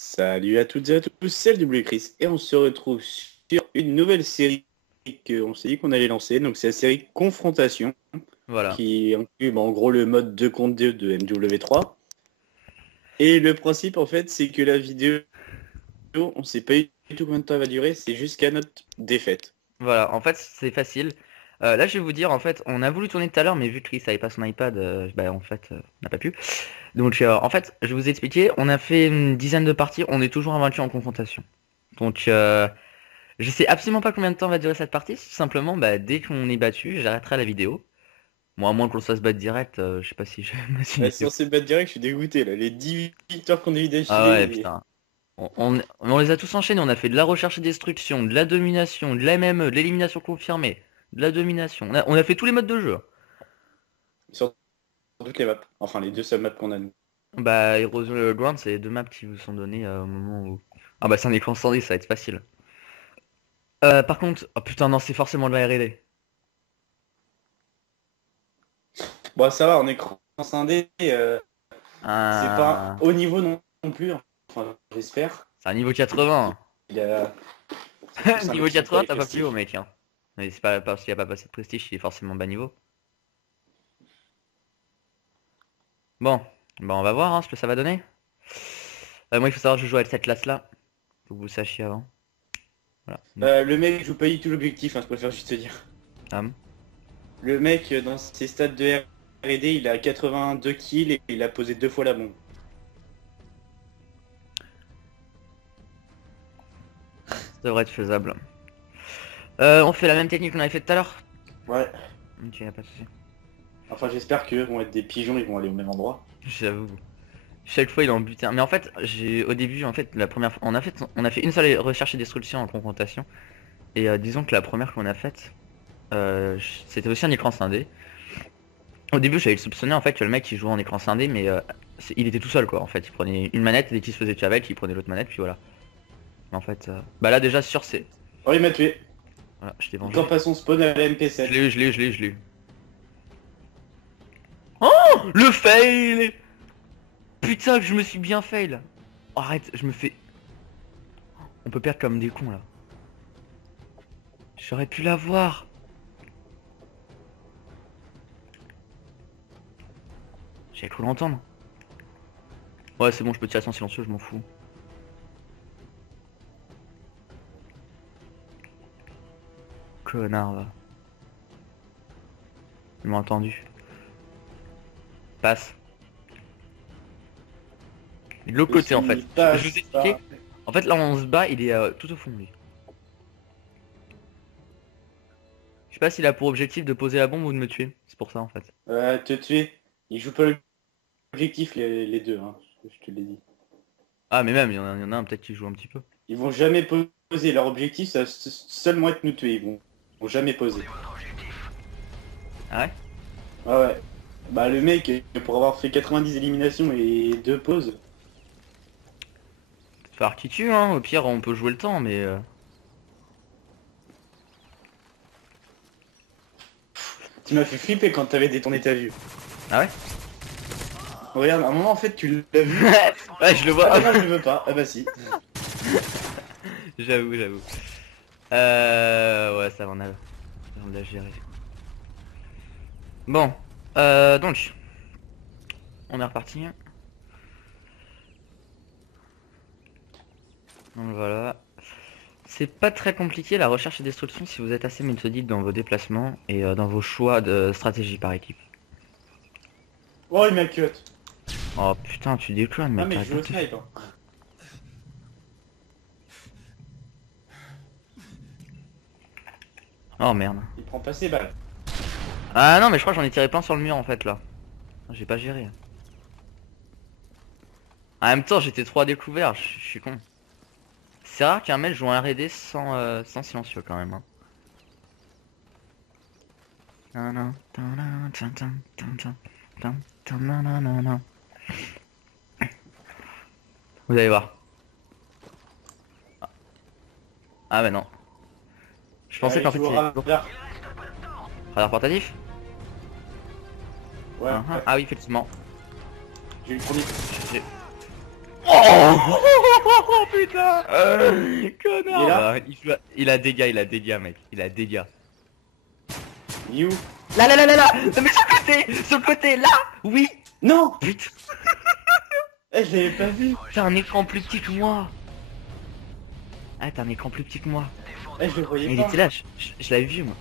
Salut à toutes et à tous, c'est le double Chris et on se retrouve sur une nouvelle série qu'on s'est dit qu'on allait lancer. Donc c'est la série Confrontation Voilà. qui inclut en gros le mode 2 contre 2 de MW3. Et le principe en fait c'est que la vidéo, on sait pas du tout combien de temps elle va durer, c'est jusqu'à notre défaite. Voilà, en fait c'est facile. Là je vais vous dire, en fait on a voulu tourner tout à l'heure mais vu que Chris avait pas son iPad, bah en fait on n'a pas pu. Donc en fait je vais vous expliquer, on a fait une dizaine de parties, on est toujours invaincu en confrontation. Donc je sais absolument pas combien de temps va durer cette partie, simplement bah, dès qu'on est battu j'arrêterai la vidéo. Bon à moins qu'on se fasse battre direct, je sais pas si je me suis Ouais, dit. sans se battre direct, je suis dégoûté là. Les 10 victoires qu'on a eu Ah ouais d'affilée. putain. On les a tous enchaînés, on a fait de la recherche et destruction, de la domination, de la MME, de l'élimination confirmée, de la domination. On a fait tous les modes de jeu. Sur toutes les maps. Enfin les deux seules maps qu'on a nous. Bah, Erosion et Ground, c'est les deux maps qui vous sont données au moment où... Ah bah, c'est un écran standard, ça va être facile. Par contre... Oh putain, non, c'est forcément de la R&D. Bon ça va, on est scindé, c'est pas Ah... haut niveau non plus, enfin j'espère. C'est un niveau 80. Il a... C'est plus un mec Niveau qui monte pas 80, les t'as pas plus haut, prestiges. mec. Hein. Mais c'est pas parce qu'il a pas passé de prestige, il est forcément bas niveau. Bon, bah on va voir hein, ce que ça va donner. Moi, il faut savoir que je joue avec cette classe-là. Faut que vous sachiez avant. Voilà. Donc, Le mec joue pas du tout l'objectif, hein, je préfère juste te dire. hum. Le mec, dans ses stats de R&D, il a 82 kills et il a posé 2 fois la bombe. Ça devrait être faisable. On fait la même technique qu'on avait fait tout à l'heure. Ouais. Ok, y a pas de souci. Enfin, j'espère qu'eux vont être des pigeons, ils vont aller au même endroit. J'avoue. Chaque fois il en butait un. Mais en fait, j'ai au début, en fait, la première fois, on a fait une seule recherche et destruction en confrontation. Et disons que la première qu'on a faite, c'était aussi un écran scindé. Au début, j'avais soupçonné en fait que le mec il jouait en écran scindé, mais il était tout seul quoi. En fait, il prenait une manette et dès qu'il se faisait tuer avec, il prenait l'autre manette, puis voilà. Mais en fait, bah là déjà sûr c'est. Oh, il m'a tué. Voilà, je t'ai Il vengé. campe à son spawn à la Je l'ai MP7. eu, je l'ai eu, je l'ai eu, je l'ai eu. Oh le fail. Putain que je me suis bien fail. Oh, arrête, je me fais. On peut perdre comme des cons là. J'aurais pu l'avoir. J'avais cru l'entendre. Ouais, c'est bon, je peux tirer sans silencieux, je m'en fous. Connard, va. Il m'a entendu. Passe. De l'autre côté, en fait. Il Je vous ai passe expliqué. pas. En fait, là, on se bat, il est tout au fond, lui. Je sais pas s'il a pour objectif de poser la bombe ou de me tuer. C'est pour ça, en fait. Te tuer. Il joue pas l'objectif, les deux, hein. Je te l'ai dit. Ah, mais même, il y en a un peut-être qui joue un petit peu. Ils vont jamais poser. Leur objectif, ça va seulement être nous tuer. Ils vont jamais poser. Ah ouais? Ah ouais. Bah le mec, pour avoir fait 90 éliminations et 2 pauses, Faut falloir qu'il tue, hein. Au pire, on peut jouer le temps, mais... tu m'as fait flipper quand t'avais détourné ta vue. Ah ouais? Regarde, à un moment en fait tu l'as vu. Ouais, je le Ah vois. bah non, je le veux pas. Ah bah si. J'avoue, j'avoue. Ouais, ça va, on l'a géré. Bon, donc, on est reparti. Donc voilà. C'est pas très compliqué la recherche et destruction si vous êtes assez méthodique dans vos déplacements et dans vos choix de stratégie par équipe. Oh il m'a cut. Oh putain, tu déclones, Ah mec, mais je t'arrêtes joue pas au de te... snipe. Hein. Oh merde. Il prend pas ses balles. Ah non, mais je crois que j'en ai tiré plein sur le mur en fait là. J'ai pas géré. En même temps, j'étais trop à découvert, je suis con. C'est rare qu'un mec joue un R&D sans silencieux quand même. Hein. Vous allez voir. Ah mais non. Je pensais qu'en Il fait joue au il... radar. Radar portatif. Ouais, ouais. Ah oui, effectivement. J'ai eu le premier. J'ai- Oh Oh putain connard. Il est là Il a dégâts mec, il a dégâts. You. Là non, mais sur le côté, là. Oui. Non. Putain. Eh, je l'avais pas vu. T'as un écran plus petit que moi. Ah, t'as un écran plus petit que moi. Eh, je le voyais Mais il pas. était là, je l'avais vu moi.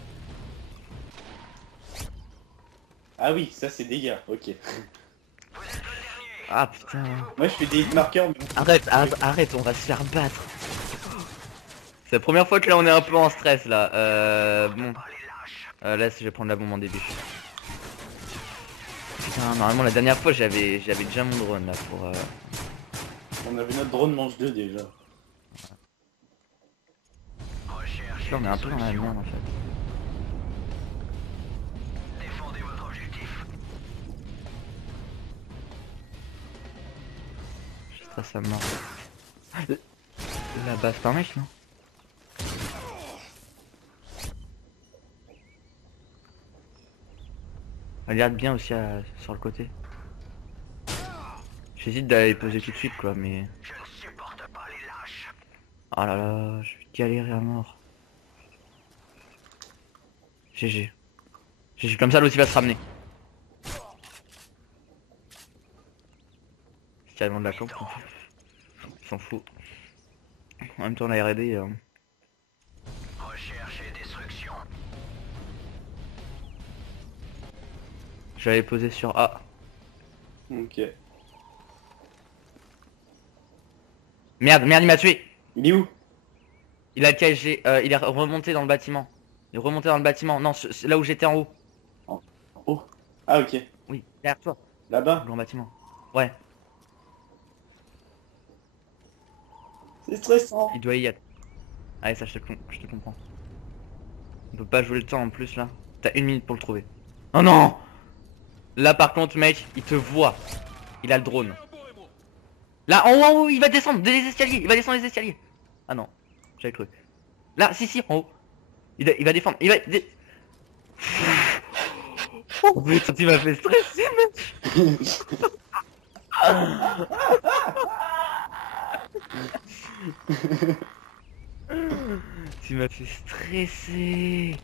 Ah oui, ça c'est dégâts, ok. Ah putain. Moi je fais des marqueurs, mais... Arrête, on va se faire battre. C'est la première fois que là on est un peu en stress là. Bon. Là je vais prendre la bombe en début. Putain, normalement la dernière fois j'avais déjà mon drone là pour... On avait notre drone mange 2 déjà. Là on est un peu dans la merde en fait. Je stresse à mort. Là-bas c'est un mec non? Regarde bien aussi sur le côté. J'hésite d'aller poser tout de suite quoi mais... Oh là là, je vais galérer à mort. GG. GG, comme ça l'autre il va se ramener. C'est carrément de la camp. Il s'en fout. En même temps la R&D... Recherche et destruction. J'avais posé sur A. Ok. Merde, il m'a tué. Il est où? Il a le KSG, il est remonté dans le bâtiment. Il est remonté dans le bâtiment. Non, c'est là où j'étais en haut. Oh. Ah ok. Oui, derrière toi. Là-bas? Dans le bâtiment. Ouais, C'est stressant. il doit y être. Allez, ça je te comprends. On peut pas jouer le temps en plus là. T'as 1 minute pour le trouver. Oh non! Là par contre mec, il te voit. Il a le drone. Là en haut, il va descendre des escaliers. Il va descendre les escaliers. Ah non, j'avais cru. Là, si, en haut. Il va défendre. Il va... Oh putain, tu m'as fait stresser mec. Tu m'as fait stresser.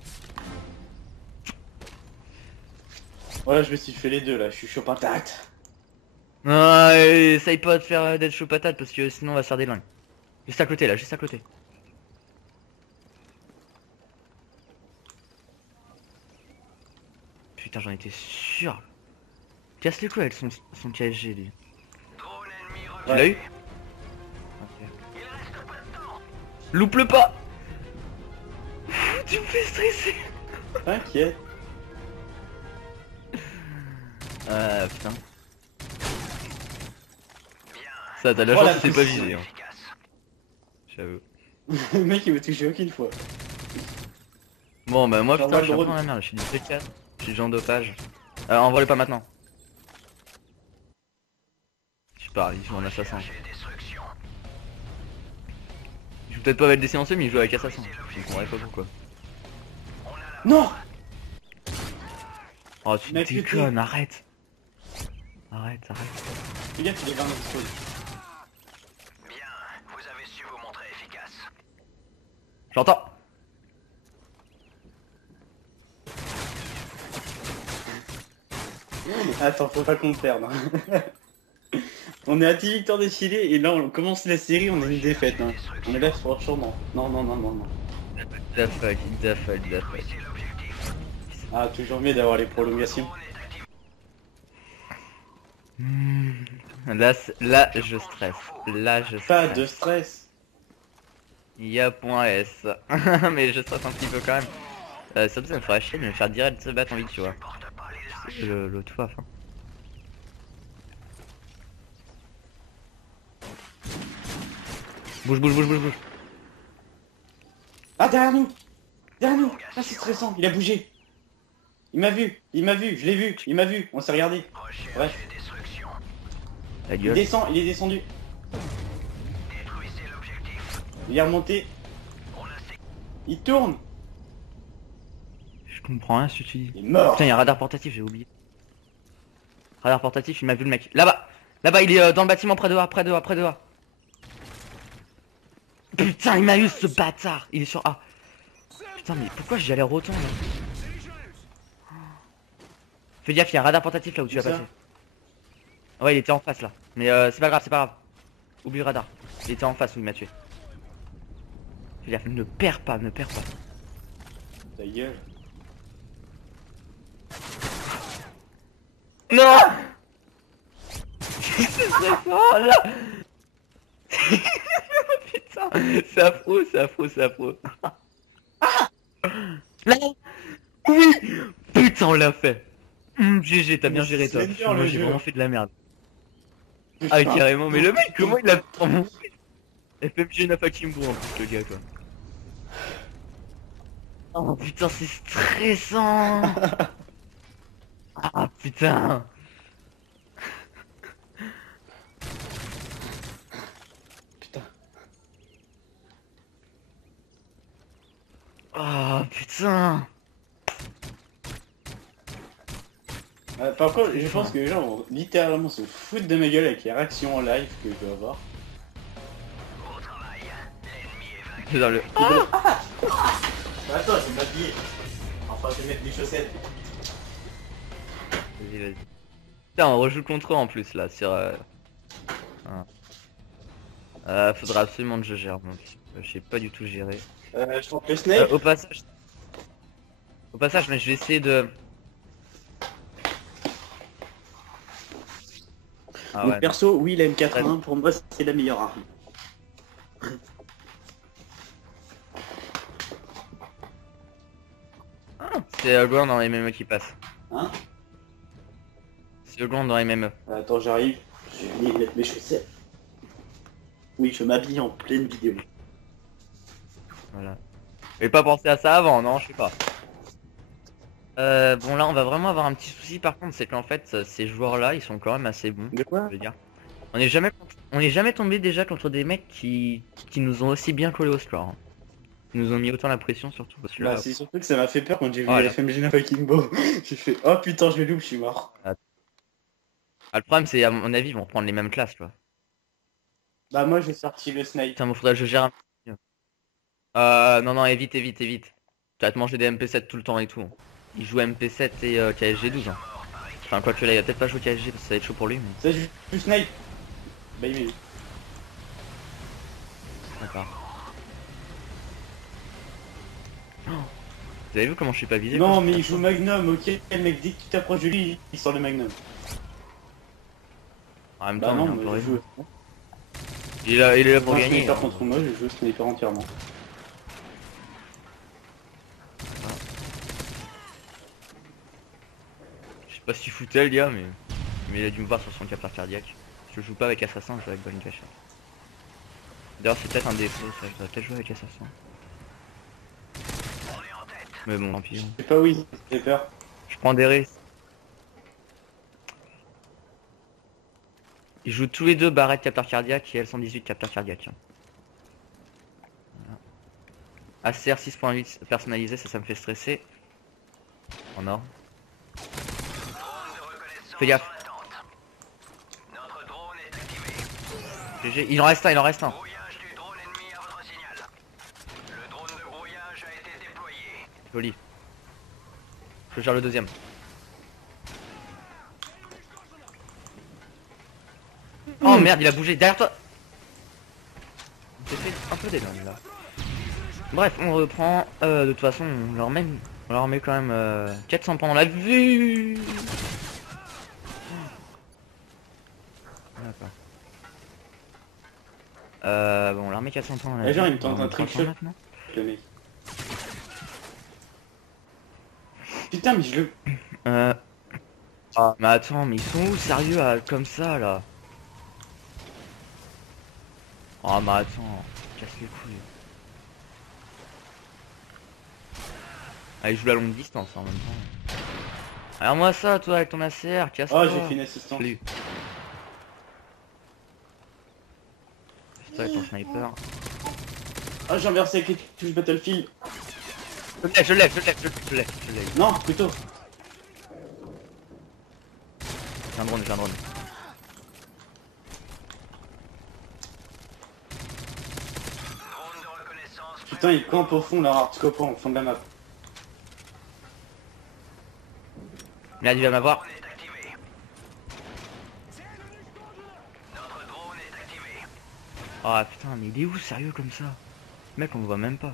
Voilà, je me suis fait les deux là, je suis chaud patate. Non, essaye pas de faire d'être chaud patate parce que sinon on va se faire des lingues. Juste à côté là, juste à côté. Putain, j'en étais sûr. Casse les couilles avec son KSG lui. Drone ennemi Tu l'as eu? Ok. Il reste peu de temps. Loupe-le pas. Tu me fais stresser. T'inquiète. Putain. Ça, t'as de la Oh, la chance que c'est pas puissance. visé. Hein. Efficace. J'avoue. Le mec il m'a touché aucune fois. Bon bah moi J'envoie putain, je suis un le peu dans drone. la merde, je suis du P4, je suis Jean dopage. Envoie-le pas maintenant. Je pars, il joue en assassin. Recherche et destruction. Il joue peut-être pas avec des silencieux mais il joue avec assassin. Je comprendrais pas pourquoi. Non. Oh tu Mais putain. déconnes, arrête. Arrête. Fais gaffe, il est dans notre sol. Bien, vous avez su vous montrer efficace. J'entends. Attends, faut pas qu'on me perde. Hein. On est à 10 victoires d'affilée et là on commence la série, on a une défaite. Hein. On est là franchement. Non. Da fuck. Détruisez l'objectif. Ah, toujours mieux d'avoir les prolongations. Drone est activé. Là je stresse. Là je stresse. Pas de stress. Il y a point S. Mais je stresse un petit peu quand même. Ça me ferait chier de me faire direct se battre en vie tu vois. Porte pas les lâches. L'autre fois enfin. Bouge. Ah, derrière nous. Ah, c'est stressant, il a bougé. Il m'a vu, je l'ai vu, il m'a vu, on s'est regardé. Recherche Bref. et destruction. La Il gueule. descend, il est descendu. Détruisez l'objectif. Il est remonté, On a sé- il tourne. Je comprends rien ce que tu dis. Il est mort. Putain, il y a un radar portatif, j'ai oublié. Radar portatif, il m'a vu le mec. Là-bas, il est dans le bâtiment près de A. Putain, il m'a eu ce bâtard. Il est sur A. Putain, mais pourquoi j'y allais autant là? Fais gaffe, il y a un radar portatif là où tu vas Où ça? passer. Ouais, il était en face là. Mais c'est pas grave, c'est pas grave. Oublie le radar. Il était en face où il m'a tué. Fais gaffe, ne perds pas, ne perds pas. Ta gueule. Non. C'est très fort là. Putain, c'est affreux, c'est affreux, c'est affreux. Non. Oui. Putain, on l'a fait. GG, t'as bien géré toi. C'est dur, Moi le j'ai jeu. vraiment fait de la merde. Ah carrément, mais le mec comment il a vraiment FMG Nafakimbo en plus le gars quoi. Oh putain c'est stressant. Ah putain. Putain. Ah putain. Par contre, je pense que les gens vont littéralement se foutre de ma gueule avec les réactions en live que je vais avoir. Au travail. L'ennemi est vaincu. C'est dans le... Attends, je vais m'habiller. Enfin, je vais mettre mes chaussettes. Vas-y, vas-y. Putain on rejoue le contrôle en plus là sur... faudra absolument que je gère donc. Je sais pas du tout gérer. Je prends le snake. Au passage... Au passage mais je vais essayer de... Ah Donc ouais. perso, oui, la M81, pour moi, c'est la meilleure arme. C'est Gouin dans les MME qui passe. Hein? C'est Gouin dans les MME. Attends, j'arrive. Je vais venir mettre mes chaussettes. Oui, je m'habille en pleine vidéo. Voilà. J'ai pas pensé à ça avant, non, je sais pas. Bon là on va vraiment avoir un petit souci par contre, c'est qu'en fait ces joueurs là ils sont quand même assez bons, De quoi? je veux dire. On est jamais tombé déjà contre des mecs qui nous ont aussi bien collé au score. Hein. Ils nous ont mis autant la pression surtout parce que là... Bah, c'est surtout que ça m'a fait peur quand j'ai vu Voilà. FMG Nafakimbo. J'ai fait, oh putain, je le loupe, je suis mort. Ah, le problème c'est à mon avis ils vont prendre les mêmes classes tu vois. Bah, moi, j'ai sorti le snipe. Putain mais faudrait que je gère un peu mieux. Non non évite évite évite. Tu vas te manger des MP7 tout le temps et tout. Il joue MP7 et KSG12 hein. Enfin quoi que là il va peut-être pas jouer KSG parce que ça va être chaud pour lui mais... Ça, je snipe. Bah, il m'a vu. D'accord. Oh. Vous avez vu comment je suis pas visé Non, quoi mais il joue Magnum, ok. Le mec, dès que tu t'approches de lui, il sort le Magnum. En même Bah, temps, non, il est un peu mais je raison. joue. Il est là pour Un gagner. sniper contre moi, je joue sniper entièrement. Je sais pas si tu foutais le gars, mais il a dû me voir sur son capteur cardiaque. Je joue pas avec Assassin, je joue avec Bonne Cachette. D'ailleurs, c'est peut-être un défaut, ça, je dois peut-être jouer avec Assassin. Mais bon, tant pis. Je sais pas où il fait peur. Je prends des risques. Ils jouent tous les deux barrette capteur cardiaque et L118 capteur cardiaque. Voilà. ACR 6.8 personnalisé, ça me fait stresser. En or. Fais gaffe. Notre drone est activé. GG. Il en reste un, il en reste un. Brouillage du drone ennemi à votre signal. Le drone de brouillage a été déployé. Joli. Je gère le deuxième. Oh merde, il a bougé derrière toi. J'ai fait un peu des dingues là. Bref, on reprend. De toute façon, on leur met quand même 400 points dans la vue. D'accord. Bon, on leur met 400 points dans la Les vue. gens, ils me tentent On un met trick 300 shot. maintenant. Le mec. Putain, mais je le... Ah, mais attends, mais ils sont où sérieux comme ça là? Oh, mais attends, casse les couilles. Ah, il joue la longue distance en même temps. Alors moi ça, toi avec ton ACR, casse-toi. Oh, j'ai fait une assistance. Salut. Casse-toi avec ton sniper. Oh, j'ai inversé avec les touches Battlefield. Je lève. Non, plutôt. J'ai un drone. Drone Putain, ils campent au fond, leur hardcope au fond de la map. Merde, il va m'avoir. Drone est activé. Notre drone est activé. Oh putain, mais il est où sérieux comme ça? Mec, on le voit même pas.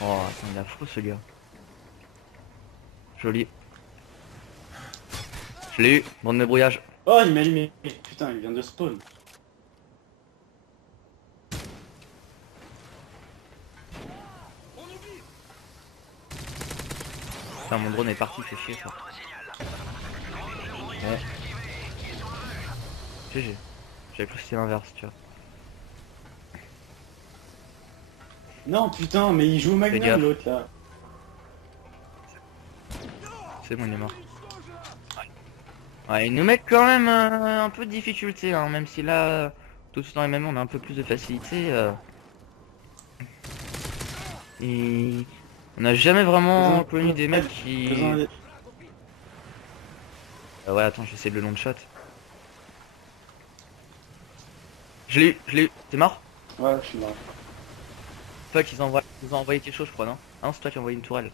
Oh, attends, il est affreux ce gars. Joli. Je l'ai eu, bande de brouillage. Oh, il m'a allumé. Putain, il vient de spawn. Putain, mon drone est parti, c'est chier ça. Ouais. GG. J'avais cru que c'était l'inverse, tu vois. Non, putain, mais il joue au Fais Magnum gaffe. l'autre là. C'est bon, il est mort. Ouais, ils nous mettent quand même un peu de difficulté, hein, même si là, tout de suite dans les mêmes, on a un peu plus de facilité. Et on n'a jamais vraiment connu des mecs qui... ouais, attends, je vais essayer de le long shot. Je l'ai eu. T'es mort? Ouais, je suis mort. Fuck, ils ont envoyé quelque chose, je crois, non? Ah non, c'est toi qui as envoyé une tourelle.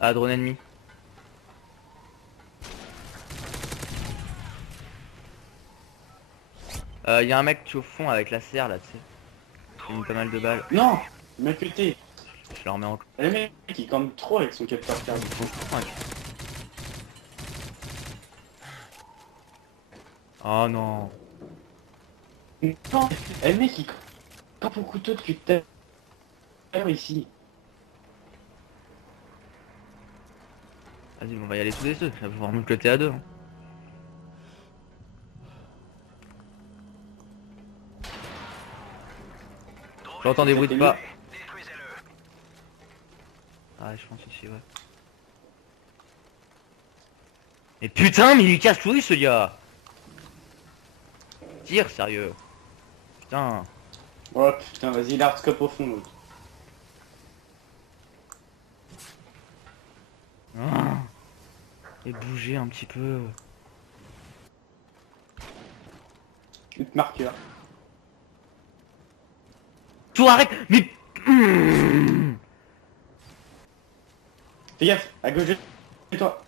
Ah, drone ennemi. Y a un mec qui est au fond avec la serre là, tu sais. Il a mis pas mal de balles. Non, il m'a cuté. Je le remets encore. Le mec, il campe trop avec son capteur cardiaque. Oh non. Non, le mec, il campe au couteau depuis tout à l'heure ici. Vas-y, on va y aller tous les deux. Ça va pouvoir nous côté à deux. Hein. J'entends des bruits de pas. Détruisez-le. Ah, je pense ici, ouais. Mais putain, mais il casse tout ce gars. Tire, sérieux. Putain. Oh putain, vas-y, il a hardcope au fond l'autre. Ah. Et bouger un petit peu. Une marqueur. Tout arrête. Mais... Fais gaffe, à gauche de toi.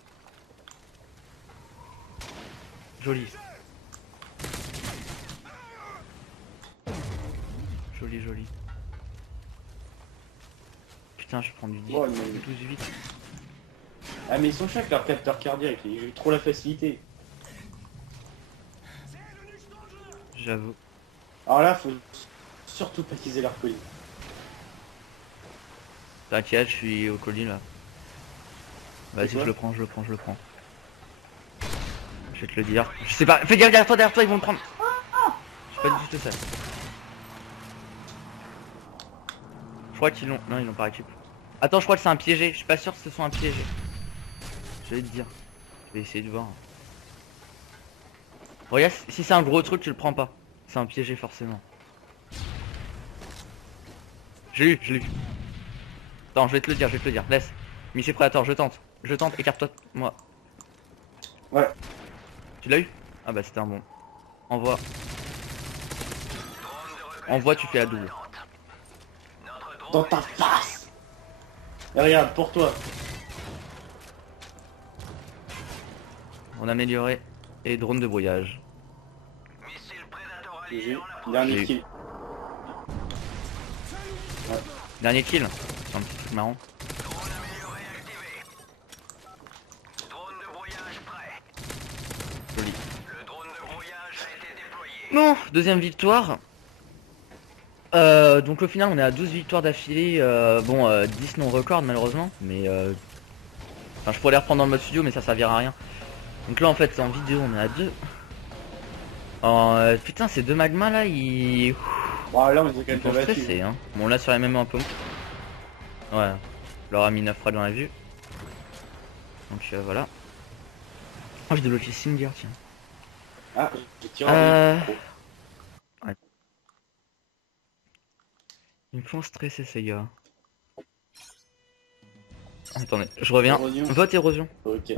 Joli. Joli, joli. Putain, je prends du 10, Oh, du mais... 12-8. Ah mais ils sont chouettes leur capteur cardiaque, ils ont trop la facilité. J'avoue. Alors là, faut surtout pas qu'ils aient leur colis. T'inquiète, je suis au colis là. Vas-y, quoi je le prends, je le prends, je le prends. Je vais te le dire. Je sais pas. Fais gaffe derrière toi, ils vont me prendre. Je suis pas du tout ça. Je crois qu'ils l'ont. Non, ils l'ont pas récup. Attends, je crois que c'est un piégé. Je suis pas sûr que ce soit un piégé. Je vais te dire. Je vais essayer de voir. Regarde, si c'est un gros truc, tu le prends pas. C'est un piégé forcément. J'ai eu. Attends, je vais te le dire, Laisse. Mission Predator, je tente, écarte-toi, moi. Ouais. Tu l'as eu? Ah bah c'était un bon. Envoie. Envoie, tu fais la double. Dans ta face. Et regarde, pour toi. On a amélioré. Et drone de brouillage. Missile Predator GG. allié en approche. Dernier J'ai eu. kill. Dernier kill. C'est un petit truc marrant. Drone amélioré activé. Drone de brouillage prêt. Joli. Le drone de brouillage a été déployé. Bon, deuxième victoire. Donc au final on est à 12 victoires d'affilée. Bon, 10 non record malheureusement. Mais enfin, je pourrais les reprendre dans le mode studio mais ça servira à rien. Donc là en fait en vidéo on est à 2. Putain ces deux magmas là ils... Bon là on est quand Ils même sont pas battu. stressés hein. Bon là sur les mêmes un peu. Ouais. Je leur a mis 9 frags dans la vue. Donc voilà. Oh j'ai débloqué Singer tiens. Ah, j'ai tiré en micro. Ouais. Ils me font stresser ces gars. Attendez, je reviens. Érosion. Vote érosion. Ok.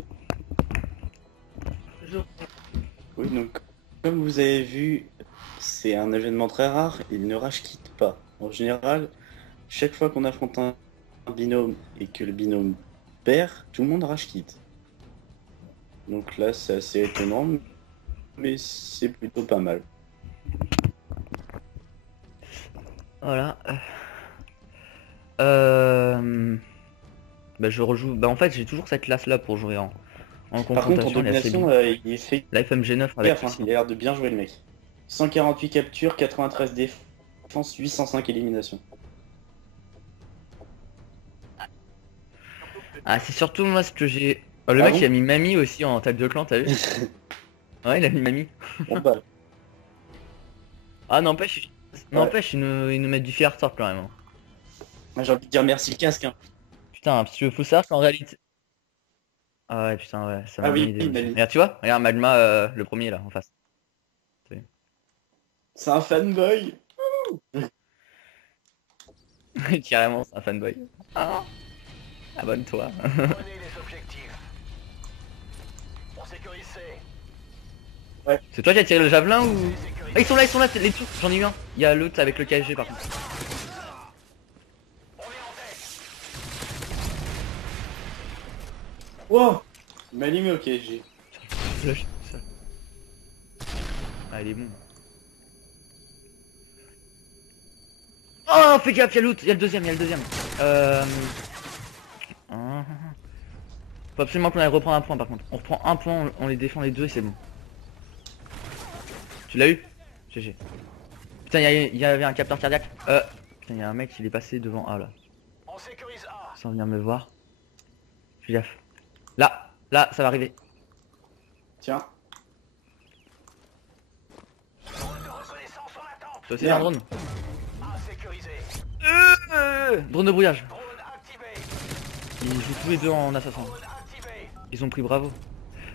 Oui, donc, comme vous avez vu, c'est un événement très rare, il ne rage quitte pas. En général, chaque fois qu'on affronte un binôme et que le binôme perd, tout le monde rage quitte. Donc là, c'est assez étonnant, mais c'est plutôt pas mal. Voilà. Bah je rejoue. Bah en fait j'ai toujours cette classe là pour jouer en Par contre, en confrontation, elle est assez domination, bien. il est fait La FMG9 avec gaffe, hein, il a l'air de bien jouer le mec. 148 captures, 93 défense, 805 éliminations. Ah c'est surtout moi ce que j'ai. Oh, le Ah mec bon. il a mis Mamie aussi en table de clan, t'as vu? Ouais il a mis Mamie. Bon bah, Ah n'empêche. ouais. Ils nous mettent du fier sort quand même, hein. Moi, j'ai envie de dire merci casque. Hein. Putain, parce que faut savoir qu'en réalité. Ah ouais putain ouais, ça Ah m'a bien oui, aidé il aussi. m'a dit. Regarde tu vois? Regarde Magma le premier là en face. C'est un fanboy. Carrément c'est un fanboy. Ah, abonne-toi. Prenez les objectifs. On sécurise C. C'est toi qui as tiré le javelin ou... C'est Ah sécurisé. ils sont là, les tous, j'en ai eu un. Il y a l'autre avec le KSG par contre. On est en deck. Wow. Il m'a allumé au KSG. Flush, ça. Ah il est bon. Oh fais gaffe, il y a l'autre, il y a le deuxième, il y a le deuxième. Faut absolument qu'on aille reprendre un point par contre. On reprend un point, on les défend les deux et c'est bon. Tu l'as eu? GG. Putain il y avait un capteur cardiaque. Putain il y a un mec il est passé devant A là. On sécurise A. Sans venir me voir. Fais gaffe. Là, ça va arriver. Tiens. Drone de reconnaissance en attente. Toi aussi un Merde. drone. A sécurisé. Drone de brouillage. Drone activé. Ils jouent tous les deux en assassin. Drone activé. Ils ont pris bravo.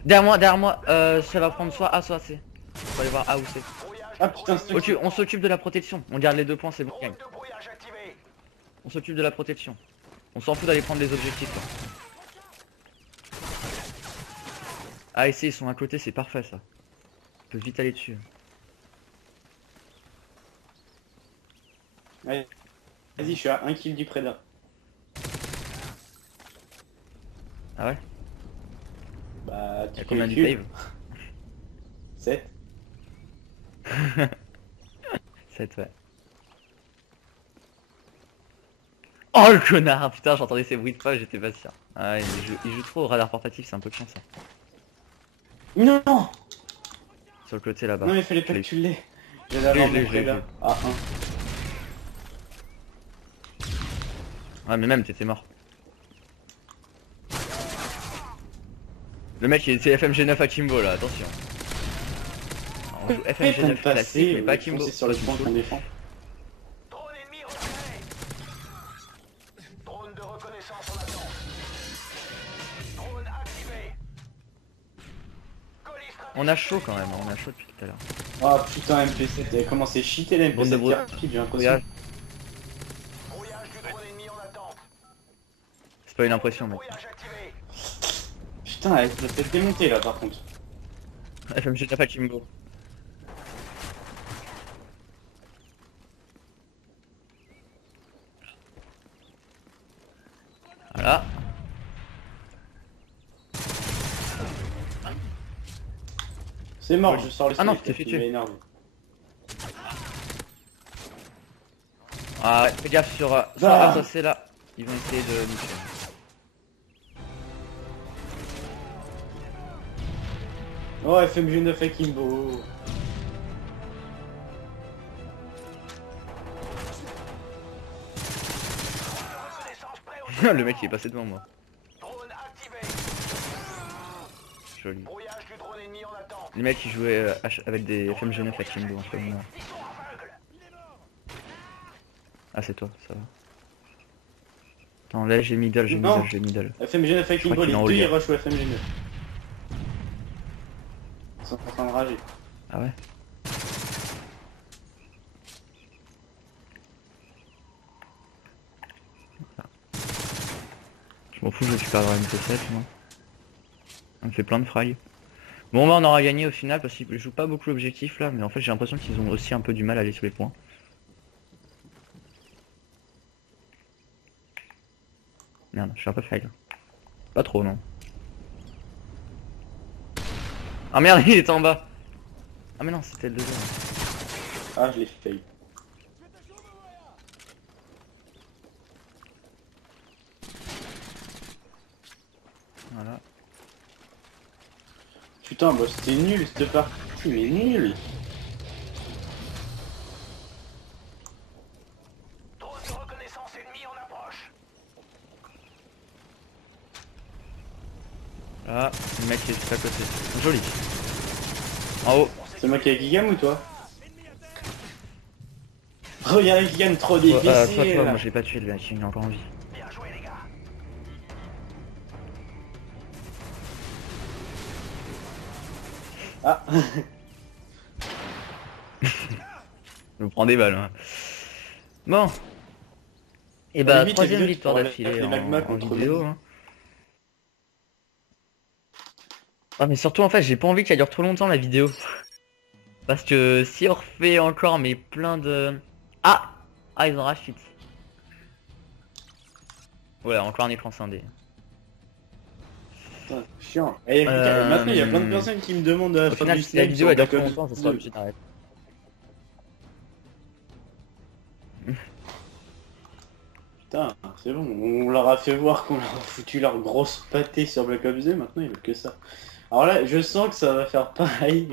Derrière moi, ça va prendre soit A soit C. Faut aller voir A ou C. Brouillage Ah de putain, drone. c'est On s'occupe de la protection. On garde les 2 points, c'est bon. Gagne. Drone de brouillage activé. On s'occupe de la protection. On s'en fout d'aller prendre les objectifs. Quoi. A et C ils sont à côté, c'est parfait ça. On peut vite aller dessus. Ouais. Vas-y, je suis à 1 kill du prédat. Ah ouais? Bah, Y'a tu combien du calcules. pave? 7. 7 ouais. Oh le connard! Putain j'entendais ces bruits de pas, j'étais pas sûr. Ah il joue trop au radar portatif, c'est un peu chiant ça. Non. Sur le côté là-bas. Non, mais fallait pas que tu l'aies. J'allais avoir Je l'ai, mon je l'ai, prédat. Ah, 1. Ouais mais même t'étais mort. Le mec c'est FMG9 Akimbo là, attention. On joue FMG9 classique mais pas Akimbo. C'est sur le point qu'on défend. Drone ennemi repéré. Drone de reconnaissance en attente. Drone activé. Colis stratégique. On a chaud quand même, on a chaud depuis tout à l'heure. Ah putain, MP7, elle a commencé à cheater la Bande de MP7 brouillard. rapide, j'ai l'impression. Brouillage. Brouillage du drone ennemi en attente. C'est pas une impression mec. Brouillage activé. Putain, elle doit peut-être démonter là par contre. FMG9 Akimbo. Voilà. C'est mort, Ouais. je sors les Ah non, snipers, tu t'es fait il m'a tuer. énervé. Ah ouais, fais gaffe sur Ah. A, soit C là. Ils vont essayer de nous tuer. Oh, FMG9 Akimbo. Reconnaissance prêt au Le mec il est passé devant moi. drone activé. Joli. Brouillage du drone ennemi en attente. Les mecs ils jouaient avec des FMG9 Akimbo en fait. Non. Ils sont aveugles. Ah c'est toi, ça va. Attends là j'ai middle, Non. j'ai middle. FMG9 Akimbo, qu'il les est en deux haut, ils là. rushent au FMG9. Ils sont en train de rager. Ah ouais. Je m'en fous, je récupère la MP7 moi. On me fait plein de frags. Bon bah on aura gagné au final parce qu'ils jouent pas beaucoup l'objectif là, mais en fait j'ai l'impression qu'ils ont aussi un peu du mal à aller sur les points. Merde, je suis un peu fail. Pas trop non. Ah merde, il est en bas. Ah mais non, c'était le deuxième. Ah, je l'ai fail. Voilà. Putain, bah c'était nul cette partie, mais nul. Drone de reconnaissance ennemi en approche. Là, le mec est juste à côté. Joli. En haut. C'est moi qui ai Gigam ou toi? Oh, y'a un Gigam trop Toi, difficile. moi je l'ai pas tué le mec, il est encore en vie. Bien joué les gars. Ah. Je me prends des balles. Hein. Bon. Et bah, limite, troisième les vidéos, victoire tu d'affilée pourras les magmas en contre vidéo. lui. Hein. Ah mais surtout en fait j'ai pas envie qu'elle dure trop longtemps la vidéo. Parce que si on refait encore mais plein de... Ah ils ont rachit. Voilà, encore un écran scindé. Putain, chiant. Et maintenant, il y a plein de personnes qui me demandent de Au faire final du si la snipe vidéo sur elle dure Black trop Ops longtemps, je 2. serai obligé d'arrêter. Putain, c'est bon, on leur a fait voir qu'on leur a foutu leur grosse pâtée sur Black Ops 2, maintenant ils veulent que ça. Alors là, je sens que ça va faire pareil.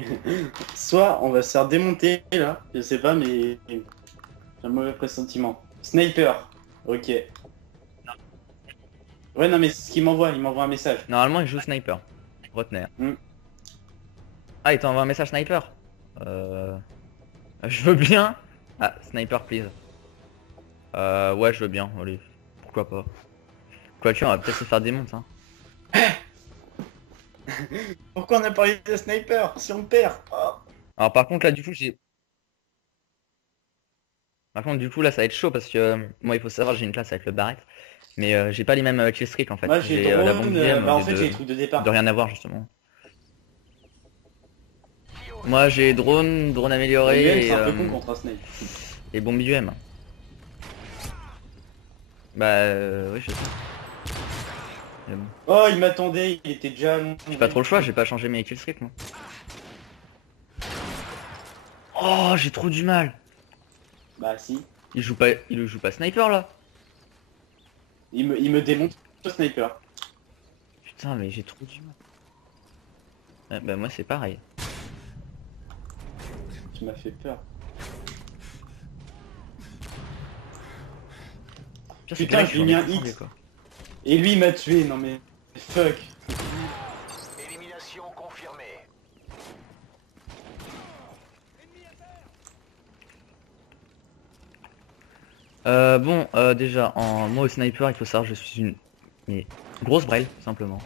Soit on va se faire démonter là, je sais pas, mais j'ai un mauvais pressentiment. Sniper, ok. Ouais, non, mais c'est ce qu'il m'envoie, il m'envoie un message. Normalement il joue sniper. Retenez. Hmm. Ah il t'envoie un message sniper. Je veux bien. Ah sniper please. Ouais je veux bien, allez. Pourquoi pas. Quoique on va peut-être se faire démonter hein. Pourquoi on a parlé de sniper si on perd? Oh. Alors par contre là du coup j'ai... Par contre du coup là ça va être chaud parce que moi il faut savoir j'ai une classe avec le barrette. Mais j'ai pas les mêmes killstreaks en fait. Moi j'ai la drone, bombe IM bah au en lieu fait j'ai les trucs de départ. de rien avoir justement. Moi j'ai drone UM amélioré c'est un peu con contre un snipe. et bombe UM. Bah oui je sais. Mais bon. Oh il m'attendait, il était déjà long. J'ai pas trop le choix, j'ai pas changé mes killstreaks moi. Oh j'ai trop du mal. Bah si. Il le joue pas sniper là. Il me démonte le sniper. Putain mais j'ai trop du mal. Bah moi c'est pareil. Tu m'as fait peur. Pire, c'est que Putain, les mecs, je lui ai mis ils un sont ensemble, hit. quoi. Et lui il m'a tué, non mais fuck. Élimination confirmée. Bon, déjà, moi au sniper, il faut savoir, je suis une grosse braille, simplement.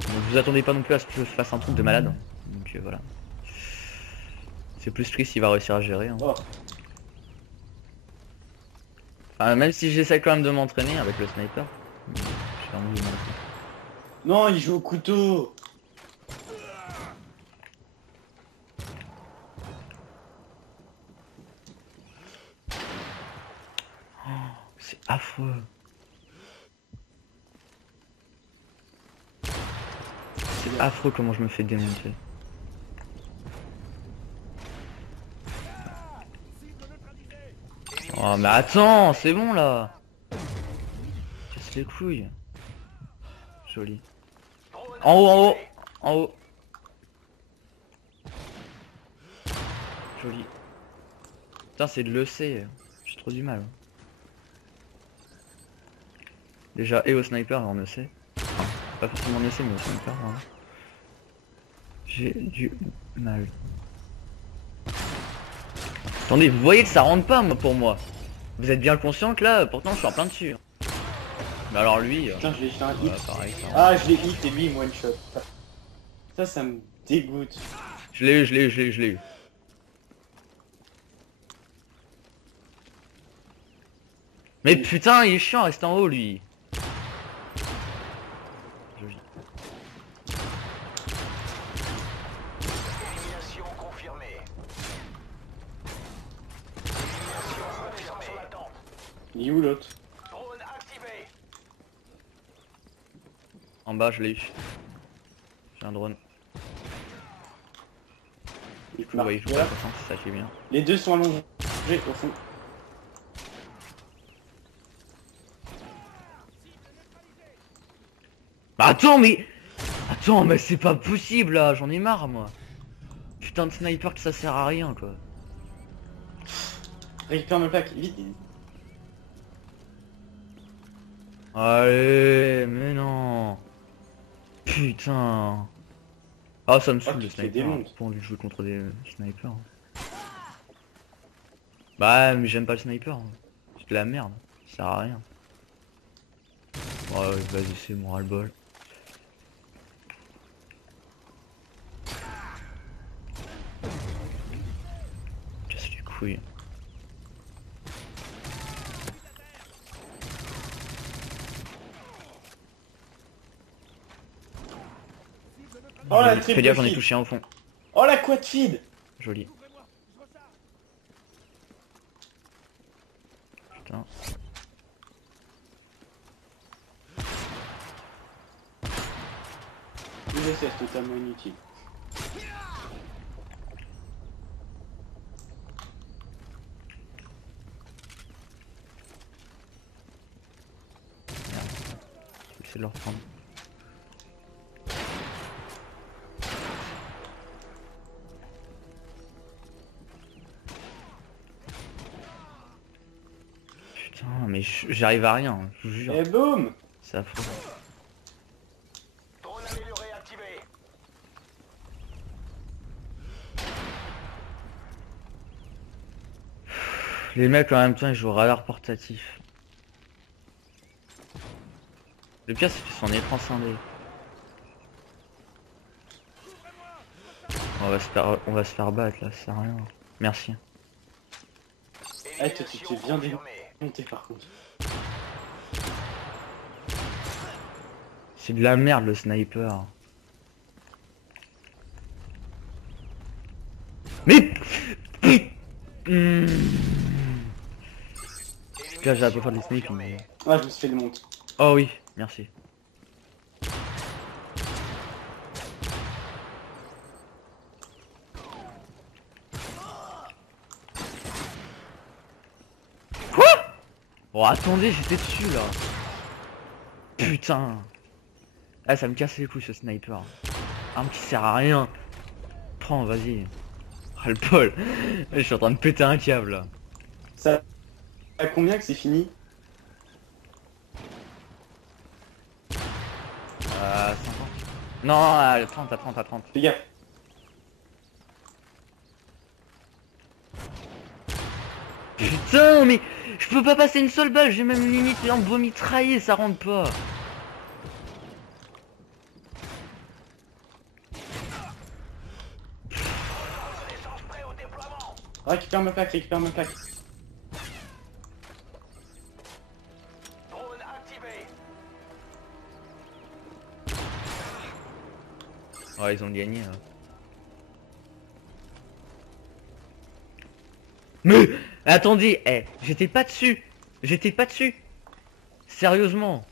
Donc vous attendez pas non plus à ce que je fasse un truc de malade. Donc voilà. C'est plus Chris qui va réussir à gérer. Hein. Oh. Enfin, même si j'essaie quand même de m'entraîner avec le sniper. Je suis vraiment du mal. Non, il joue au couteau. C'est affreux. C'est affreux comment je me fais démonter. Oh mais attends, c'est bon là. Casse les couilles. Joli. En haut, en haut, en haut. Joli. Putain c'est de l'EC. J'ai trop du mal. Déjà et au sniper et en EC. Enfin, pas forcément en EC mais au sniper vraiment. J'ai du mal. Attendez, vous voyez que ça rentre pas pour moi. Vous êtes bien conscient que là, pourtant je suis en plein dessus. Mais alors lui... Putain, je l'ai jeté un hit. pareil, ça rentre. Ah, je l'ai hit et lui il me one shot. Ça me dégoûte. Je l'ai eu, je l'ai eu, je l'ai eu, je l'ai eu. Mais putain, il est chiant, reste en haut lui. Joli. Il est où l'autre? Drone activé. En bas, je l'ai eu. J'ai un drone. Il Vous voyez, je joue pas voilà. de toute façon, c'est ça qui est bien. Les deux sont allongés au fond. Bah attends, mais... Attends, mais c'est pas possible là, j'en ai marre moi. Putain de sniper que ça sert à rien quoi. Récupère ma plaque, vite. Allez, mais non. Putain. Ah ça me saoule tu le te fais sniper, démonter. j'ai pas envie de jouer contre des snipers. Bah mais j'aime pas le sniper, c'est de la merde, ça sert à rien. Ouais vas-y c'est mon ras-le-bol. Casse les couilles. Oh la Fais triple gaffe, j'en ai feed. touché un au fond. Oh la quad feed. Joli. Putain. USS totalement inutile. Essayer de le reprendre. Putain, mais j'arrive à rien, je vous jure. Et boum. C'est affreux. Drone amélioré activé. Les mecs en même temps ils jouent au radar portatif. Le pire c'est qu'ils sont en écran scindé. On va se faire battre là, ça sert à rien. Merci. Ah toi tu t'es bien confirmée. démonté par contre. C'est de la merde le sniper. Mais Là j'avais pas faire des snipes mais... Ah je me suis fait démonter. Oh oui, merci. Quoi? Oh attendez, j'étais dessus là. Putain. Ah ça me casse les couilles ce sniper. Arme qui sert à rien. Prends, vas-y. Ah le Paul. Je suis en train de péter un câble là. Ça à combien que c'est fini? 50. Non, à 30, à 30, à 30. Fais gaffe. Putain, mais je peux pas passer une seule balle, j'ai même limite un beau mitraillé, ça rentre pas. Essence prêt au déploiement. Récupère ma plaque, récupère ma plaque. Drone activé. Ouais, ils ont gagné là. Mais attendez, j'étais pas dessus. J'étais pas dessus. Sérieusement.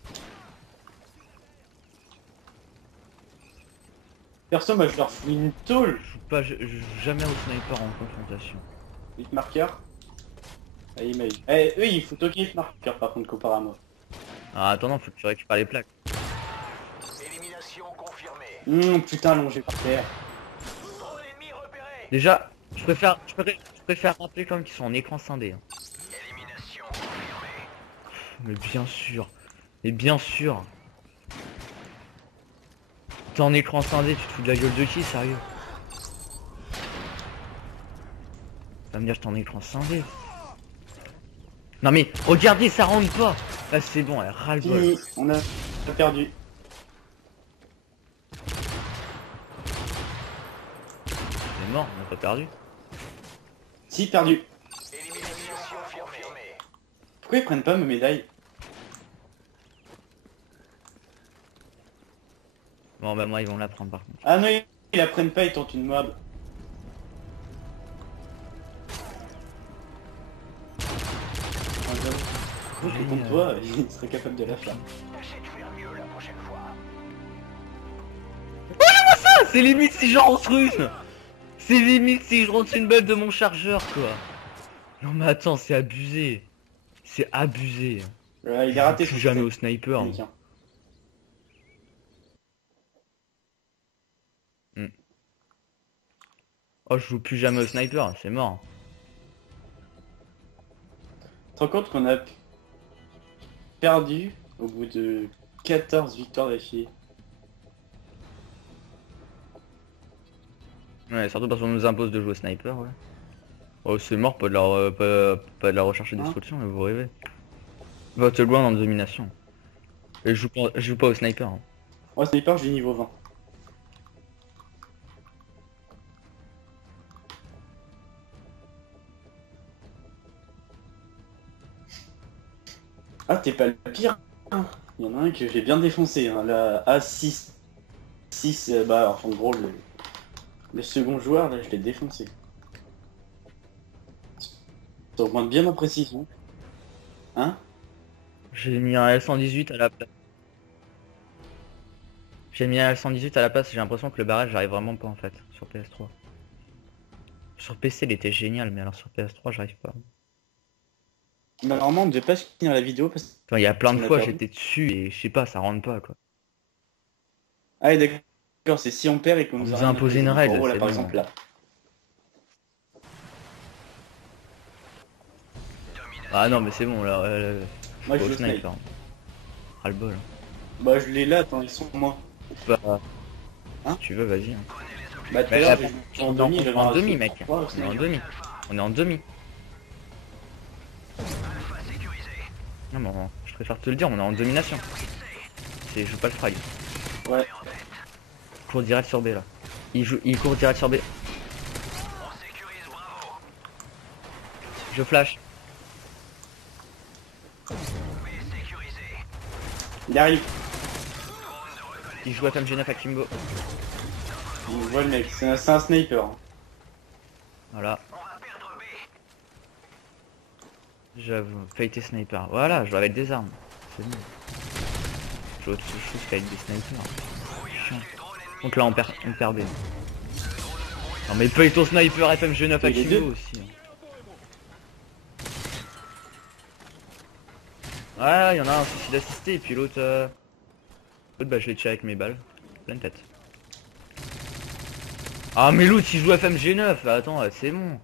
Perso moi je leur fous une tôle. Je joue pas jamais au sniper en confrontation. Hit marqueur. Ah imagine. Eh eux il faut toquer hit marqueur par contre comparé à moi. Ah attends, faut que tu récupères les plaques. Élimination confirmée. Putain allongé par terre. Drone ennemi repéré. Déjà, je préfère rappeler quand même qu'ils sont en écran scindé. Hein. Élimination confirmée. Mais bien sûr. Mais bien sûr. T'es en écran scindé, tu te fous de la gueule de qui, sérieux? Tu vas me dire que t'es en écran scindé. Non mais, regardez, ça rentre pas. Là c'est bon, elle ras le bol. Fini, on a perdu. C'est mort, on a pas perdu. Si perdu. Élimination confirmée. Pourquoi ils prennent pas ma médaille? Bon bah moi ils vont la prendre par contre. Ah non ils la prennent pas, ils tentent une mob. trouve que contre toi, il serait capable de la faire. Tâchez de faire mieux la prochaine fois. Ah, c'est limite si je rentre une. C'est limite si je rentre une balle de mon chargeur quoi. Non mais attends, c'est abusé. C'est abusé. Il a raté Je son joue jamais steak, au sniper. Hein. Tiens. Oh, je joue plus jamais au sniper, c'est mort. Tu te rends compte qu'on a perdu au bout de 14 victoires d'affilée. Ouais, surtout parce qu'on nous impose de jouer au sniper, ouais. Oh, c'est mort, pas de la, pas de la recherche et destruction, mais vous rêvez. Battleground en domination. Et je joue pas au sniper. Hein. Oh, sniper, j'ai niveau 20. Ah, t'es pas le pire. Hein. Il y en a un que j'ai bien défoncé. Hein. La A6. 6, bah, enfin, en gros, le second joueur, là, je l'ai défoncé. Ça augmente bien ma précision. Hein? J'ai mis un L118 à la place. J'ai mis un L118 à la place, j'ai l'impression que le barrage j'arrive vraiment pas en fait, sur PS3. Sur PC il était génial, mais alors sur PS3 j'arrive pas. Bah, normalement, on ne devait pas finir la vidéo parce Enfin, il y a plein de On a fois perdu. j'étais dessus et je sais pas, ça rentre pas quoi. Ah, et d'accord, c'est si on perd et qu'on On nous nous a a rien imposé une imposé. règle, En gros, là, c'est par bon. exemple, là. Ah non mais c'est bon là, Moi, je au joue au sniper. sniper. Ras le bol. Bah, je l'ai là, attends, ils sont moi. Bah, Hein si tu veux, vas-y. Hein. Bah, tout Mais à là, l'heure, j'ai joué en demi, j'avais en un demi truc. mec. Ouais, au On est en sniper. demi. On est en demi. Alpha sécurisé. Non mais je préfère te le dire, on est en domination. C'est je joue pas le frag. Ouais. Il court direct sur B là. Il court direct sur B. On sécurise Bravo. Je flash. B sécurisé. Il arrive. Il joue FMG9 à Kimbo. On voit le mec, c'est un sniper. Hein. Voilà. On va perdre B. J'avoue. Fate et sniper. Voilà, je joue avec des armes. C'est bon. Je joue autre chose qu'avec des snipers. Chiant. Donc là on perd B. Non mais Fate au sniper FMG9 à Et les deux. Kimbo aussi. Hein. Ouais, il y en a un souci d'assister et puis l'autre... L'autre bah je l'ai tué avec mes balles. Pleine tête. Ah mais l'autre il joue à FMG9, bah, attends c'est bon.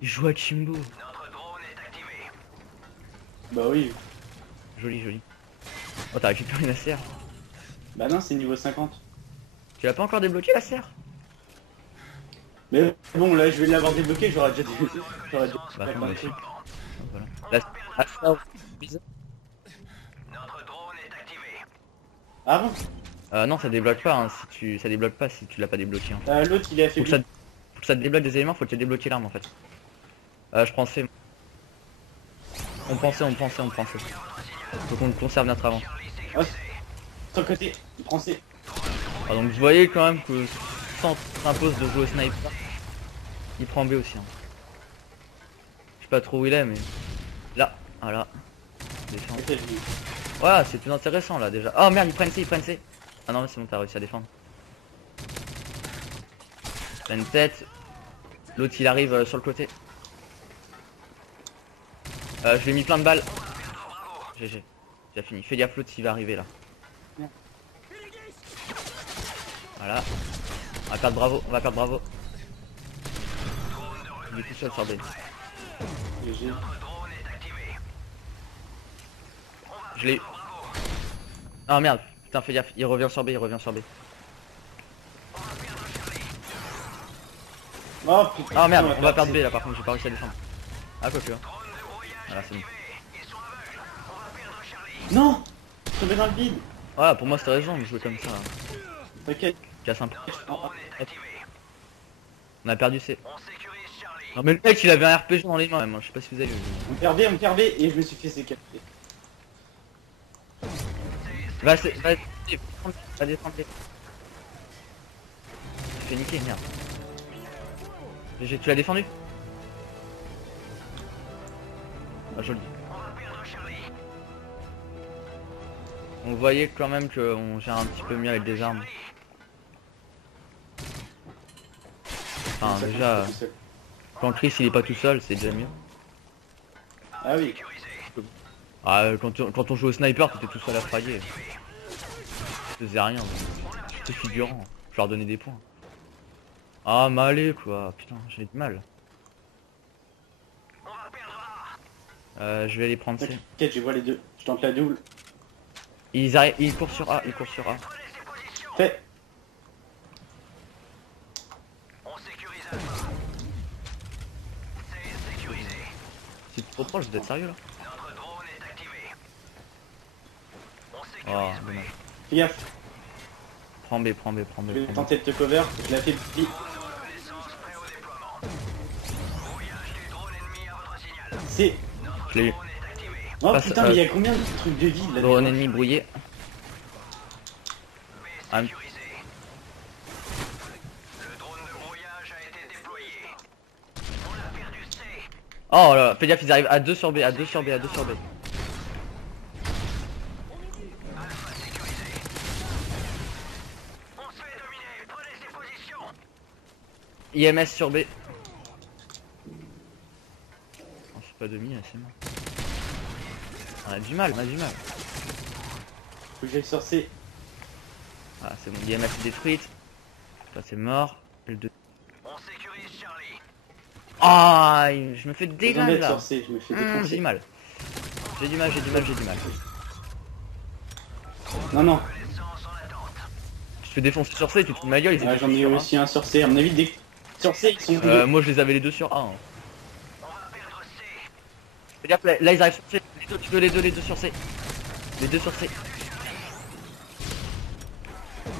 Il joue à Kimbo. Notre drone est activé. Bah oui. Joli joli. Oh t'as récupéré la serre. Bah non, c'est niveau 50. Tu l'as pas encore débloqué la serre? Mais bon, là, je vais l'avoir débloqué, j'aurais déjà j'aurais déjà Bah fait moi un aussi. truc. Voilà. La serre, bizarre. Notre drone est activé. Ah bon? Non ça débloque pas hein, si tu... ça débloque pas si tu l'as pas débloqué. Hein. L'autre, il est Pour que, affaibli. pour que ça te débloque des éléments, faut que tu débloquer l'arme en fait. Je pensais. On pensait. Faut qu'on conserve notre avant. Ah, ton côté, français. Ah, donc vous voyez quand même que sans s'impose de jouer au sniper, il prend B aussi. Hein. Je sais pas trop où il est mais. Là, voilà. Défense. Affaibli. Voilà, c'est plus intéressant là déjà. Oh merde, ils prennent C. Ah non mais c'est bon, t'as réussi à défendre. Pleine tête. L'autre il arrive sur le côté. Je lui ai mis plein de balles. GG. J'ai fini. Fais gaffe, l'autre il va arriver là. Voilà. On va perdre Bravo. Il est tout seul sur B. GG. Je l'ai eu. Ah merde, putain fais gaffe, il revient sur B. Oh putain. Ah merde, on va perdre B là par contre, j'ai pas réussi à descendre. Ah quoi que. Voilà, c'est bon. Non! Je suis tombé dans le vide. Voilà, pour moi c'était raison de jouer comme ça. Ok. Casse un peu. Oh, oh. On a perdu C. On sécurise Charlie. Non mais le mec il avait un RPG dans les mains, moi je sais pas si vous avez vu. On perd B et je me suis fait séquestrer. Va défendre. Tu fais niquer, merde. GG, tu l'as défendu? Ah joli. On va perdre Charlie. On voyait quand même qu'on gère un petit peu mieux avec des armes. Enfin Ça déjà, compte tout seul. quand Chris il est pas tout seul, c'est déjà mieux. Ah oui. Ah, quand on joue au sniper, t'étais tout seul à fraguer. Je faisais rien. J'étais figurant. Je leur donnais des points. Ah, malé quoi. Putain, j'ai du mal. Je vais aller prendre C. T'inquiète, je vois les deux. Je tente la double. Ils arrivent, ils courent sur A, ils courent sur A. Fait. On sécurise Alpha. C'est sécurisé. C'est trop proche d'être sérieux là. Notre drone est activé. On Oh, sécurise B. dommage. Fais gaffe. Prends B, prends B, prends B. Je vais Prends B. tenter de te cover. Je la fais vite. Reconnaissance prêt au déploiement. Brouillage du drone ennemi à votre signal. C'est. Je l'ai eu. Drone est activé. Oh Passe, putain, mais il y a combien de trucs de vie là? Drone ennemi brouillé. B Ah, sécurisé. Le drone de brouillage a été déployé. On a perdu C. Oh là là, fais gaffe, ils arrivent à 2 sur B, à 2 sur B, à 2 sur B. Alpha sécurisé. On se fait dominer. Prenez ses positions. IMS sur B. Oh, c'est pas demi, là, c'est mort. On a du mal, on a du mal. Faut que j'aille sur C. Ah, c'est bon, IMS est détruite. Ça c'est mort. Le 2. On sécurise Charlie. Ah, je me fais J'ai besoin déglinguer d'être là. sur C. Je me fais J'ai défoncer. du mal. J'ai du mal, j'ai du mal, j'ai du mal. Non, non. Connaissance en attente. Je te fais défoncer sur C, tu te fous de ma gueule, ils étaient Ah, j'en tous ai sur A. aussi un sur C. À mon avis, dès que sur C, ils sont deux. Moi je les avais les deux sur A. Hein. On va perdre C. Fais gaffe, là ils arrivent sur C. Les deux, tu veux les deux sur C. Les deux sur C.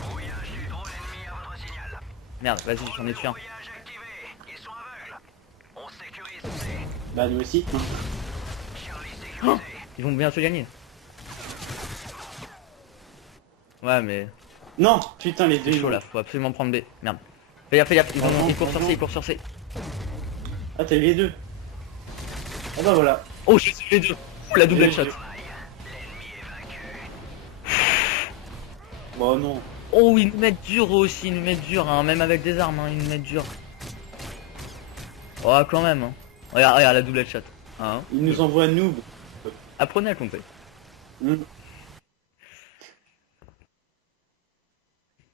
Brouillage du drone ennemi à votre signal. Merde, vas-y, j'en ai tué un. Brouillage activé. Ils sont aveugles. On sécurise C. Bah, nous aussi. Charlie sécurisé. Ils vont bientôt gagner. Ouais, mais Non, putain, les deux. c'est chaud là, faut absolument prendre B. Merde. Fais gaffe, ils courent sur C, ils courent sur C. Ah, t'as eu les deux. Ah bah voilà. Oh, je suis les deux. Oh, la double Les headshot. deux. Bon, non. Oh, ils nous mettent dur aussi, ils nous mettent dur, hein, même avec des armes, hein, ils nous mettent dur. Oh, quand même. Hein. Regarde, regarde la double headshot. Hein. Ils nous envoient noob. Apprenez à compter. Hmm.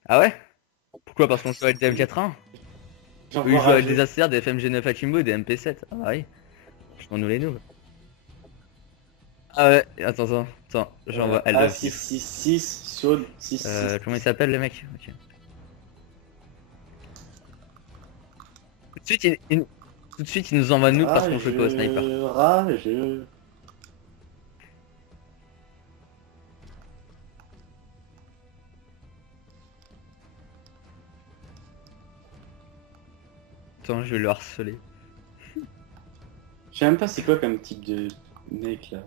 Ah ouais? Pourquoi? Parce qu'on joue avec des M81? J'en Ils jouent vois avec des rager. ACR, des FMG9 Akimbo et des MP7. Ah oui. On nous les nous. Ah ouais, attends, j'envoie elle. Ah, 666, Saud, 6, Comment il s'appelle le mec? Ok. Tout de suite, tout de suite, il nous envoie nous parce qu'on joue pas au sniper. Rage. Attends, je vais le harceler. Je sais même pas c'est quoi comme type de mec là.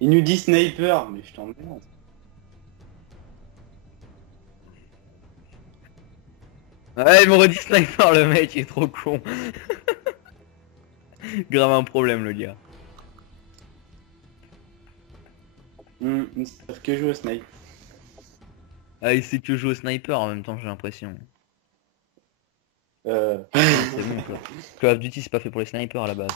Il nous dit sniper, mais je t'emmerde. Ouais, il me redit sniper le mec, il est trop con. Grave un problème le gars. Ils savent que jouer au snipe. Ah, il sait que jouer au sniper en même temps, j'ai l'impression. Euh... C'est bon quoi. Call of Duty c'est pas fait pour les snipers à la base.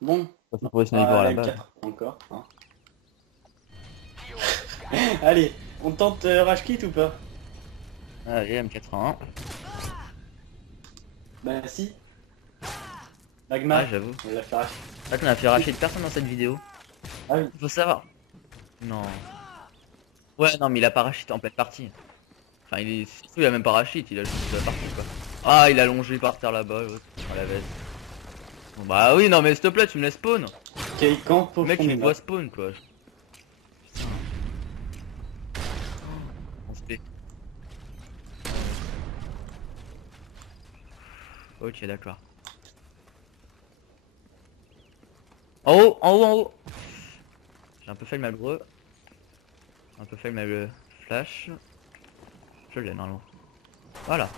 Bon. C'est pas fait pour les snipers à la base. M4 encore. Hein. Allez, on tente Rage Kit ou pas? Allez, M81. Bah si. Magma, Ah, j'avoue. on l'a fait Rage. Ah, on a fait racheter de personne dans cette vidéo. Ah oui. Faut savoir. Non. Ouais, non, mais il a pas racheté en pleine partie. Enfin, il a même pas racheté, il a juste la partie quoi. Ah, il a longé par terre là-bas, sur la veste. Bon, bah oui, non, mais s'il te plaît, tu me laisses spawn. Quel camp au Le mec, fond il des me voit maps. spawn quoi. Putain. On se fait. Ok, d'accord. En haut, en haut, en haut. J'ai un peu fait le malheureux. Un peu fait le flash. Je l'ai normalement. Voilà.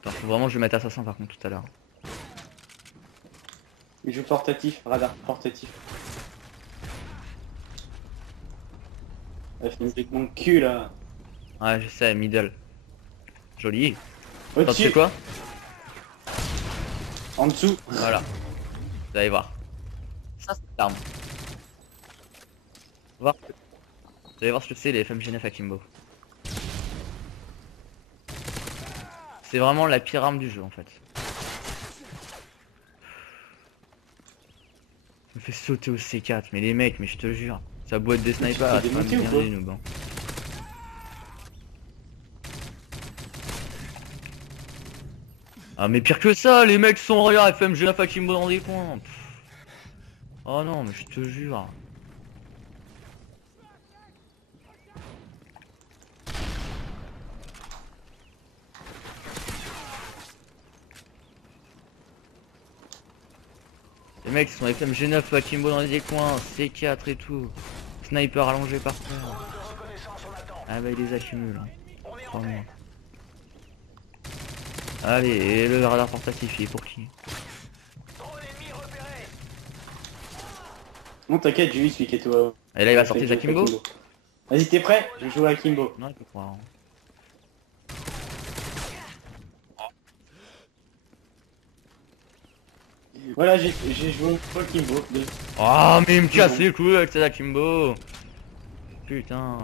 Attends, faut vraiment que je mette assassin par contre tout à l'heure. Il joue portatif, radar portatif. Elle fait une avec mon cul là. Ouais, je sais, middle. Joli. Attends, tu Au-dessus, sais quoi? en dessous. Voilà. Vous allez voir. Ça, c'est l'arme. Voir. Vous allez voir ce que c'est les FMG9 Akimbo. C'est vraiment la pire arme du jeu en fait. Ça me fait sauter au C4, mais les mecs, mais je te jure. Ça boîte des snipers, fais ah, des c'est pas montées ou bien quoi les noobs, hein. Ah mais pire que ça, les mecs sont regarde FMG9 Akimbo dans des coins. Pff. Oh non mais je te jure. Les mecs sont FMG9 Akimbo dans des coins, C4 et tout. Sniper allongé par terre. Ah bah il les accumule hein. Crois-moi. Allez, et le radar portatif, il est pour qui? Non, t'inquiète, j'ai eu celui qui est au. Et là il va sortir Akimbo. Vas-y, t'es prêt? Je joue à Kimbo. Non, il peut croire. Hein. Voilà, j'ai joué au Kimbo. Oh mais il me casse les couilles avec cet Akimbo. Putain.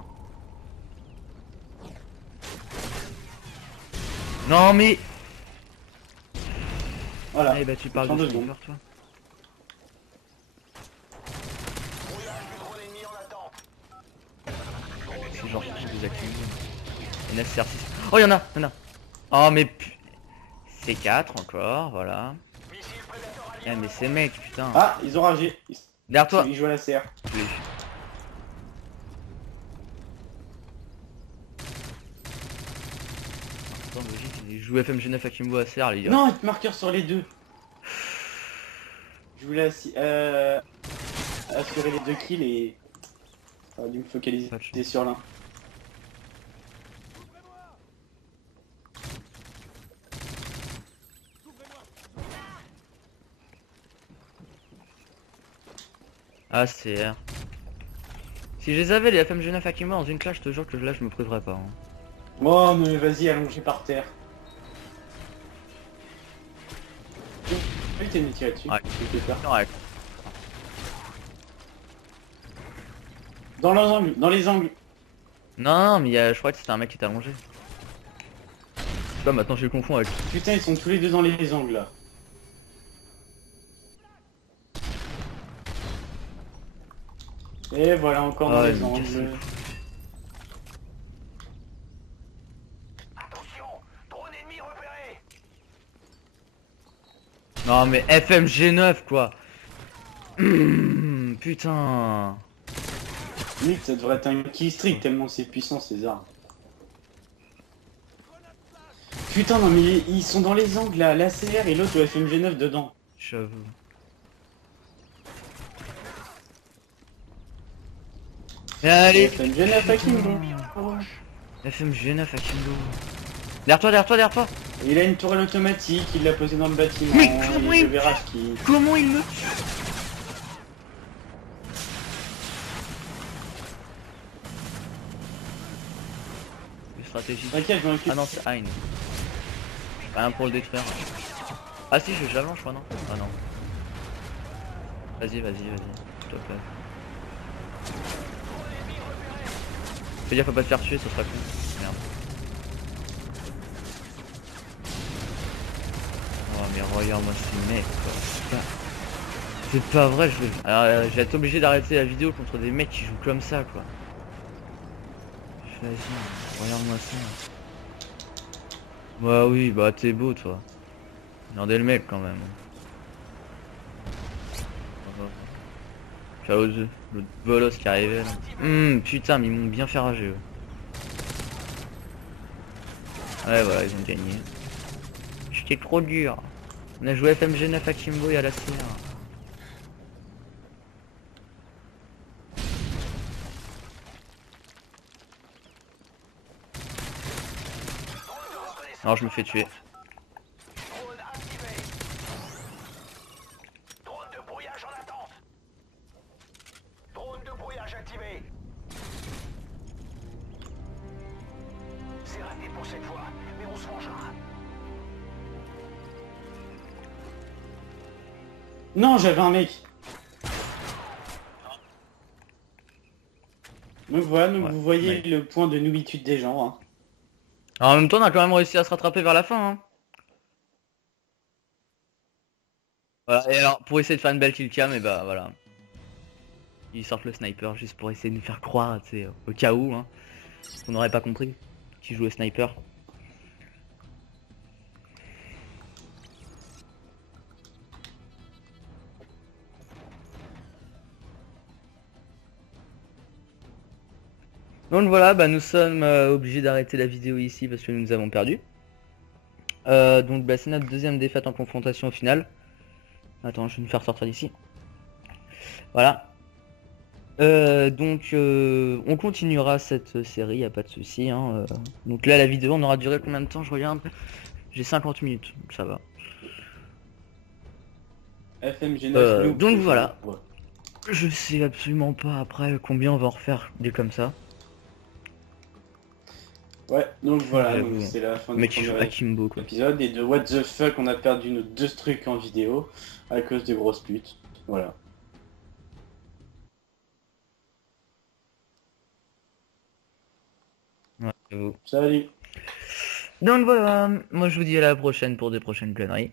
Non mais. Voilà. Eh bah tu parles de sniper toi. C'est genre des Akimbo. Une SR6. Oh y'en a, y'en a. Oh mais C4 encore, voilà. Eh mais ces mecs, putain. Ah, ils ont ragé. Derrière toi. Ils jouent à la CR. Oui. Attends, logique, il joue FMG9 Akimbo à CR les gars. Non, marqueur sur les deux. Je voulais assurer les deux kills et ça aurait dû me focaliser sur l'un. Ah CR. Si je les avais les FMG9 Akimbo dans une classe, je te jure que là je me priverais pas. Hein. Oh mais vas-y, allongé par terre. Oui, t'es mis tiré dessus. Ouais. Ouais. Dans les angles, dans les angles. Non, mais je crois que c'était un mec qui était allongé. Je sais pas, maintenant je le confonds avec. Putain, ils sont tous les deux dans les angles là. Et voilà, encore dans les angles. Attention, drone ennemi repéré. Non mais FMG9 quoi. Putain. Limite, ça devrait être un kill streak tellement c'est puissant ces armes. Putain, non mais ils sont dans les angles là, l'ACR et l'autre le FMG9 dedans. J'avoue. Allez. FMG9 Akimbo. FMG9 Akimbo. Derrière toi, derrière toi, derrière toi. Il a une tourelle automatique, il l'a posée dans le bâtiment. Mais comment il... Le virage qui... Comment il me... Stratégie. T'inquiète, je m'en occupe. Ah non, c'est Hein. Rien pour le détruire. Ah si, je l'avance, je crois, non? Ah non. Vas-y, vas-y, vas-y. S'il te plaît. Fais gaffe à pas te faire tuer, ça sera cool. Merde. Oh mais regarde-moi ces mecs quoi. C'est pas vrai, je vais... Alors, je vais être obligé d'arrêter la vidéo contre des mecs qui jouent comme ça quoi. Vas-y, regarde-moi ça. Bah oui, bah t'es beau toi. Regardez le mec quand même. Tu vois l'autre bolos qui arrivait là. Putain, mais ils m'ont bien fait rager eux. Ouais voilà, ils ont gagné. J'étais trop dur. On a joué FMG9 Akimbo et à la CR. Alors je me fais tuer. Drone activé. Drone de pour cette fois, mais on se vengera. Non, j'avais un mec. Donc voilà, donc Ouais, vous voyez ouais. le point de noobitude des gens. Hein. Alors, en même temps, on a quand même réussi à se rattraper vers la fin. Hein. Voilà. Et alors, pour essayer de faire une belle killcam, et bah voilà. Ils sortent le sniper juste pour essayer de nous faire croire, tu sais, au cas où, hein. On n'aurait pas compris qui jouait sniper. Donc voilà, bah nous sommes obligés d'arrêter la vidéo ici parce que nous avons perdu. Donc bah, c'est notre deuxième défaite en confrontation au final. Attends, je vais me faire sortir d'ici. Voilà. On continuera cette série, y a pas de souci. Hein. Donc là la vidéo on aura duré combien de temps? Je regarde. J'ai 50 minutes, donc ça va. FMG9 noob. Donc que voilà. ouais. Je sais absolument pas après combien on va en refaire des comme ça. Ouais, donc voilà, donc J'avoue. c'est la fin du Mec qui joue premier Akimbo quoi. épisode. Et de what the fuck, on a perdu nos 2 trucs en vidéo à cause des grosses putes. Voilà. Ouais, j'avoue. Salut. Donc voilà, moi je vous dis à la prochaine pour des prochaines conneries.